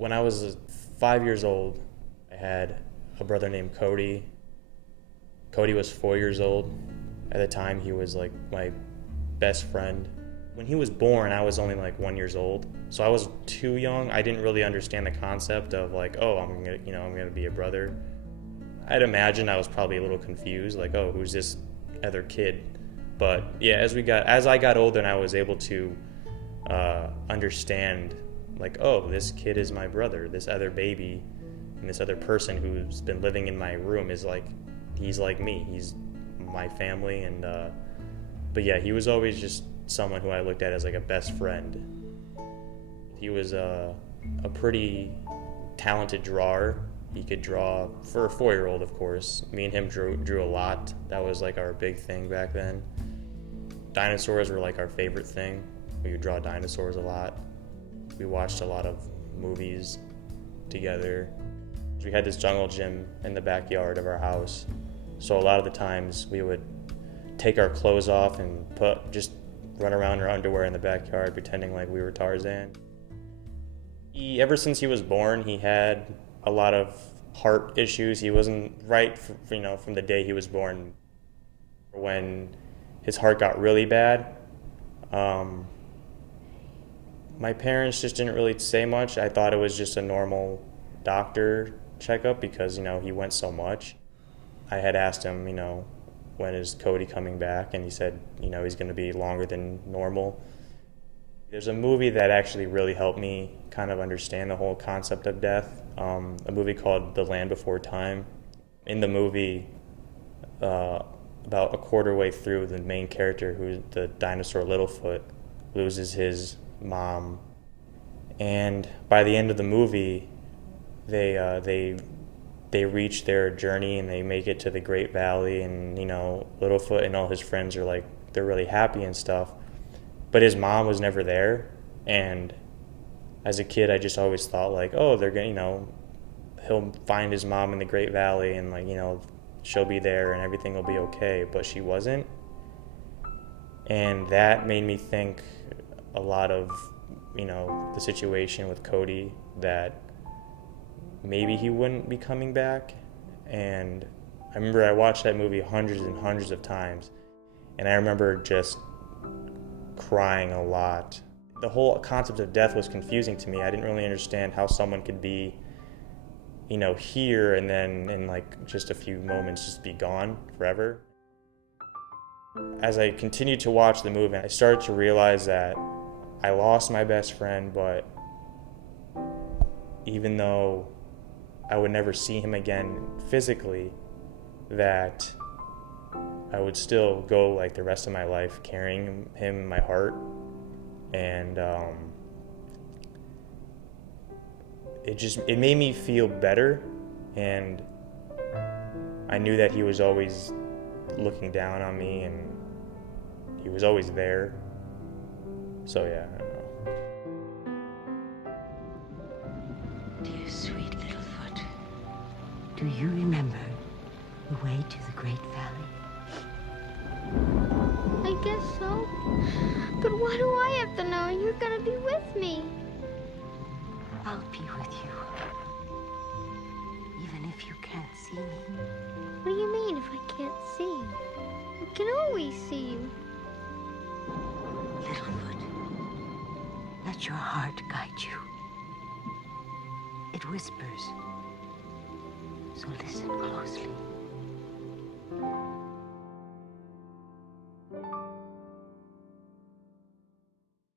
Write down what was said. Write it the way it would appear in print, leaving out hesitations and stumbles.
When I was 5 years old, I had a brother named Cody. Cody was 4 years old. At the time, he was like my best friend. When he was born, I was only like 1 year old, so I was too young. I didn't really understand the concept of like, oh, I'm gonna be a brother. I'd imagine I was probably a little confused, like, oh, who's this other kid? But yeah, as I got older and I was able to understand, like, oh, this kid is my brother. This other baby and this other person who's been living in my room is like, he's like me. He's my family, and but yeah, he was always just someone who I looked at as like a best friend. He was a pretty talented drawer. He could draw for a 4 year old, of course. Me and him drew a lot. That was like our big thing back then. Dinosaurs were like our favorite thing. We would draw dinosaurs a lot. We watched a lot of movies together. We had this jungle gym in the backyard of our house. So a lot of the times we would take our clothes off and just run around in our underwear in the backyard pretending like we were Tarzan. Ever since he was born, he had a lot of heart issues. He wasn't right, from the day he was born. When his heart got really bad, my parents just didn't really say much. I thought it was just a normal doctor checkup because, he went so much. I had asked him, when is Cody coming back? And he said, he's going to be longer than normal. There's a movie that actually really helped me kind of understand the whole concept of death, a movie called The Land Before Time. In the movie, about a quarter way through, the main character, who's the dinosaur Littlefoot, loses his mom. And by the end of the movie, they reach their journey and they make it to the Great Valley, and Littlefoot and all his friends are like, they're really happy and stuff, but his mom was never there. And as a kid, I just always thought like, oh, they're gonna, he'll find his mom in the Great Valley and like, she'll be there and everything will be okay, but she wasn't. And that made me think a lot of, the situation with Cody, that maybe he wouldn't be coming back. And I remember I watched that movie hundreds and hundreds of times, and I remember just crying a lot. The whole concept of death was confusing to me. I didn't really understand how someone could be, here and then in like just a few moments just be gone forever. As I continued to watch the movie, I started to realize that I lost my best friend, but even though I would never see him again physically, that I would still go like the rest of my life carrying him in my heart. And it made me feel better, and I knew that he was always looking down on me and he was always there. So yeah, I don't know. Dear sweet Littlefoot, do you remember the way to the Great Valley? I guess so. But why do I have to know? You're gonna be with me. I'll be with you. Even if you can't see me. What do you mean if I can't see you? I can always see you. Littlefoot, let your heart guide you. It whispers, so listen closely.